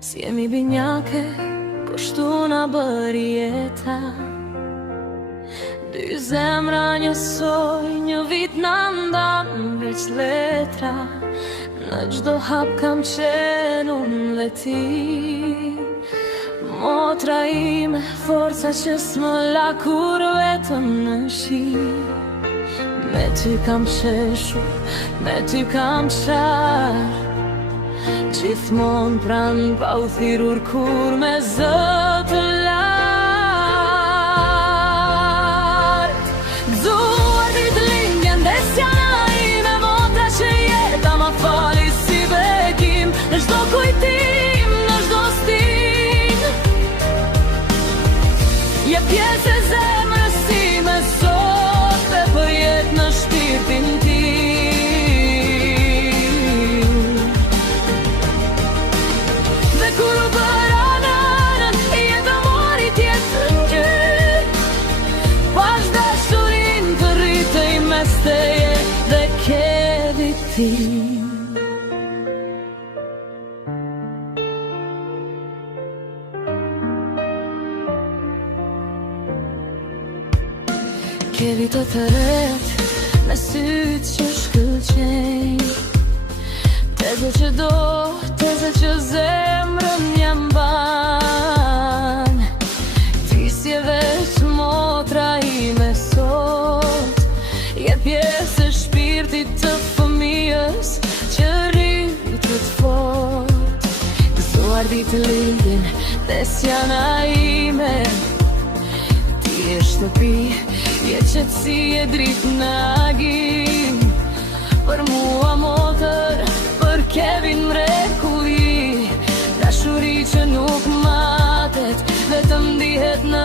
Si jemi binjake, po shtu na bëri jeta. Dy zemra njësoj, një vit na ndan veç letra. Në gjdo hap kam qenë unë dhe ti. Motra ime, forca që s'më la kur vetëm në shi. Me ty kam qeshu, me ty kam qar. Gjithmon pran pa u thirur kur me zë të lartë. Gzuar ditë lindjen desja na ime, motra që jeta ma fali si bekim. Në çdo kujtim, në çdo stin, je pjesë e zemrës time sot, dhe për jetë në shpirtin tim. Dhe ke vitim. Ke vito të ret, me sytë që shkëlqenj. Teze që do, teze që zemrën jam ban. Ti si e veç motra ime sot, je pjesë e shpirtit të fëmijës që rritët fort. Gëzuar ditë lindjen, desja na ime. Ti e shtëpi, je qetësi e dritë në agim. Për mua motër, për Kevin mrekulli. Dashuri që nuk matet, vetëm dihet në